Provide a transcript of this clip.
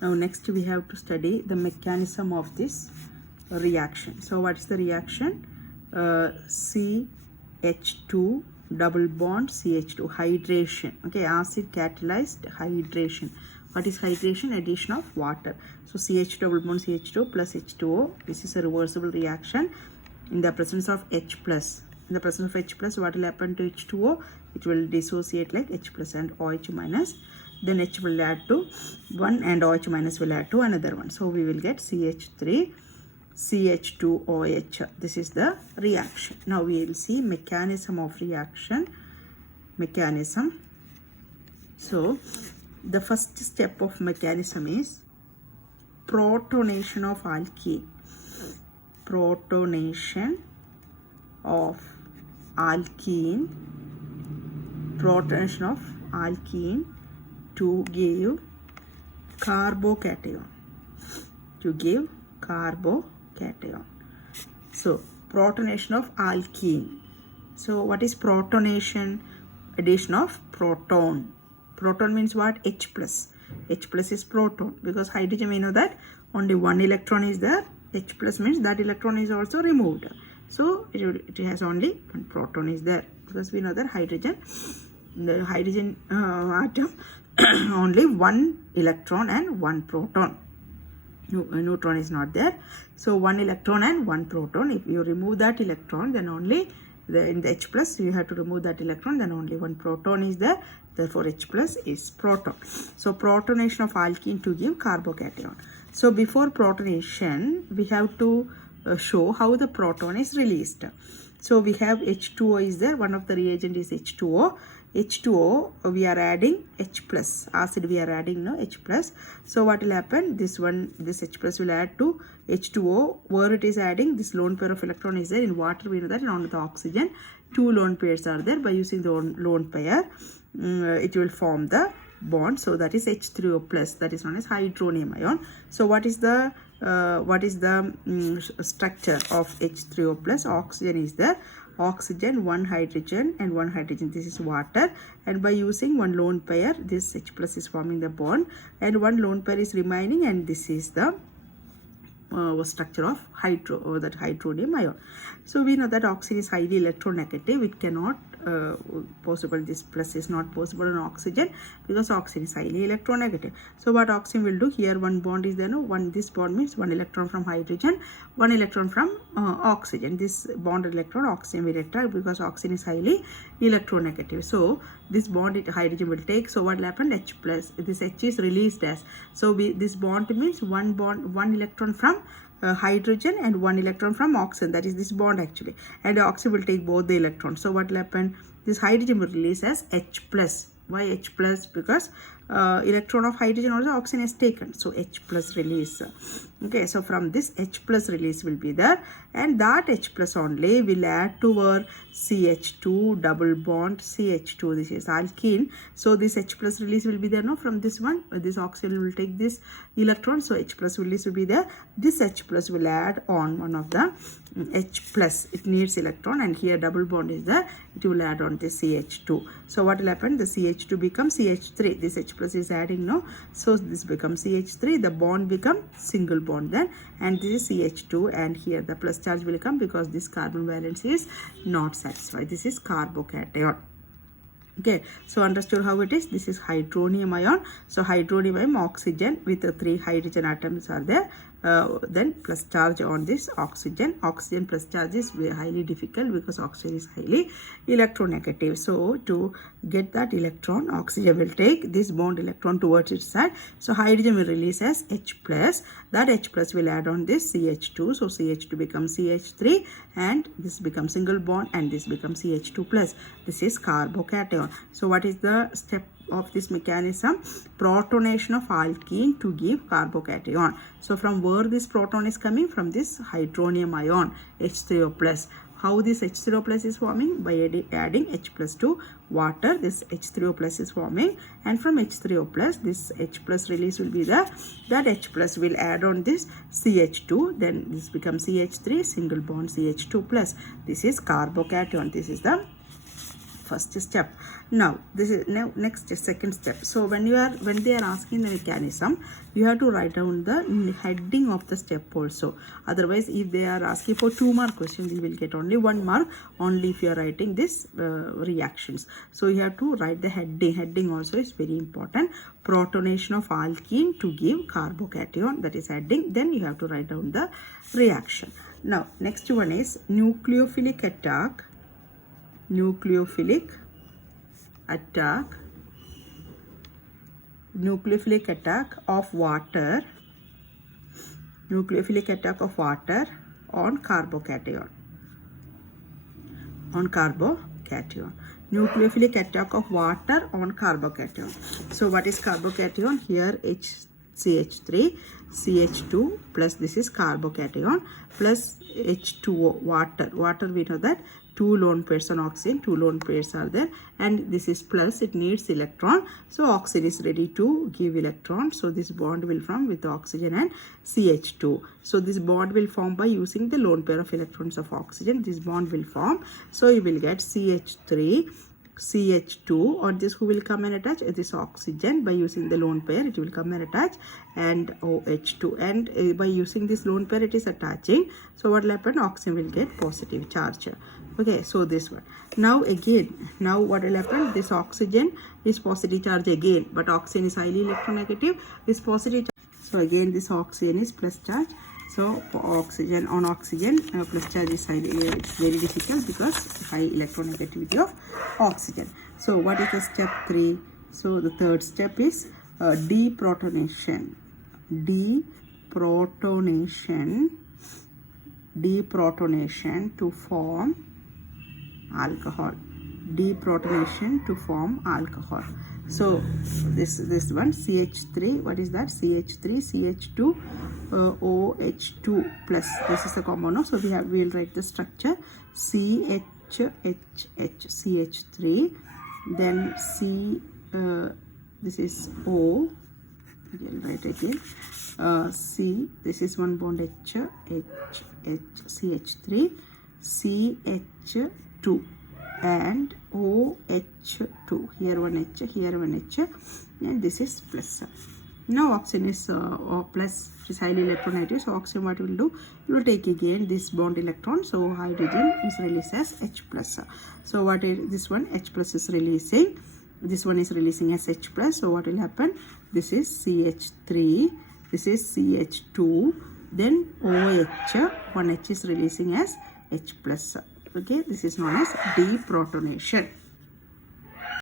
Now next we have to study the mechanism of this reaction. So what is the reaction? CH2 double bond CH2, hydration. Okay, acid catalyzed hydration. What is hydration? Addition of water. So CH double bond CH2 plus H2O. This is a reversible reaction in the presence of H plus. In the presence of H plus, what will happen to H2O? It will dissociate like H plus and OH minus. Then H will add to one and OH minus will add to another one. So we will get CH3 CH2OH. This is the reaction. Now we will see mechanism of reaction. Mechanism. So the first step of mechanism is protonation of alkene. Protonation of alkene. Protonation of alkene to give carbocation. To give carbocation. So protonation of alkene. So what is protonation? Addition of proton. Proton means what? H plus. H plus is proton, because hydrogen we know that only one electron is there. H plus means that electron is also removed. So it has only one proton is there, because we know that hydrogen, the hydrogen atom only one electron and one proton. Neutron is not there. So one electron and one proton. If you remove that electron, then only in the H plus you have to remove that electron, then only one proton is there. Therefore H plus is proton. So protonation of alkene to give carbocation. So before protonation we have to show how the proton is released. So we have H2O is there. One of the reagent is H2O. H2O we are adding H plus. Acid we are adding no H plus. So what will happen? This H plus will add to H2O. Where it is adding, this lone pair of electron is there. In water we know that, and on the oxygen two lone pairs are there. By using the lone pair it will form the bond. So that is H3O plus, that is known as hydronium ion. So what is the structure of H3O plus? Oxygen is there. Oxygen, one hydrogen and one hydrogen. This is water, and by using one lone pair, this H plus is forming the bond, and one lone pair is remaining, and this is the structure of that hydronium ion. So we know that oxygen is highly electronegative. It cannot possible, this plus is not possible on oxygen, because oxygen is highly electronegative. So what oxygen will do, here one bond is there, no, this bond means one electron from hydrogen, one electron from oxygen. This bonded electron oxygen will attract, because oxygen is highly electronegative. So this bond hydrogen will take. So what will happen? H plus, this H is released as, so this bond means one electron from hydrogen and one electron from oxygen. That is this bond actually, and oxygen will take both the electrons. So what will happen? This hydrogen will release as H plus. Why H plus? Because electron of hydrogen also oxygen is taken, so H plus release. Okay, so from this H plus release will be there, and that H plus only will add to our CH2 double bond CH2. This is alkene. So this H plus release will be there, no, from this one. This oxygen will take this electron, so H plus release will be there. This H plus will add on one of the H plus. It needs electron, and here double bond is there. It will add on this CH2. So what will happen? The CH2 becomes CH3. This H plus is adding, no, so this becomes CH3. The bond become single bond then, and this is CH2, and here the plus charge will come, because this carbon valence is not satisfied. This is carbocation. Okay, so understood how it is. This is hydronium ion. So hydronium ion, oxygen with the 3 hydrogen atoms are there. Then plus charge on this oxygen. Oxygen plus charge is very highly difficult, because oxygen is highly electronegative. So to get that electron, oxygen will take this bond electron towards its side. So hydrogen will release as H plus. That H plus will add on this CH2. So CH2 becomes CH3, and this becomes single bond, and this becomes CH2 plus. This is carbocation. So what is the step of this mechanism? Protonation of alkene to give carbocation. So from where this proton is coming? From this hydronium ion H3O plus. How this H3O plus is forming? By adding H plus to water, this H3O plus is forming, and from H3O plus this H plus release will be there. That H plus will add on this CH2, then this becomes CH3, single bond CH2 plus. This is carbocation. This is the first step. Now this is now next second step. So when they are asking the mechanism, you have to write down the heading of the step also. Otherwise, if they are asking for 2 mark questions, you will get only 1 mark only if you are writing this reactions. So you have to write the heading. Heading also is very important. Protonation of alkene to give carbocation, that is heading. Then you have to write down the reaction. Now next one is nucleophilic attack. Nucleophilic attack of water. Nucleophilic attack of water on carbocation. Nucleophilic attack of water on carbocation. So what is carbocation? Here CH3, CH2 plus this is carbocation plus H2O, water. Water, we know that 2 lone pairs on oxygen, 2 lone pairs are there, and this is plus, it needs electron. So oxygen is ready to give electron. So this bond will form with oxygen and CH2. So this bond will form by using the lone pair of electrons of oxygen. This bond will form. So you will get CH3, CH2, or this who will come and attach this oxygen by using the lone pair, it will come and attach, and OH2, and by using this lone pair it is attaching. So what will happen? Oxygen will get positive charge. Okay, so this one. Now what will happen? This oxygen is positive charge again, but oxygen is highly electronegative. This positive charge. So again this oxygen is plus charge. So for oxygen, plus charge is highly, it's very difficult because high electronegativity of oxygen. So what is the step 3? So the third step is deprotonation. Deprotonation to form alcohol. Deprotonation to form alcohol. So this one CH3, what is that? CH3, CH2, OH2 plus. This is the compound. So we will write the structure CH3, then this is O. We'll write again. C. This is one bond H, CH3, CH2. And OH2, here one H, here one H, and this is plus. Now oxygen is plus, it is highly electronegative. So oxygen, what will do? You will take again this bond electron. So hydrogen is released as H plus. So what is this one? H plus is releasing. This one is releasing as H plus. So what will happen? This is CH3. This is CH2. Then OH. One H is releasing as H plus. Okay, this is known as deprotonation.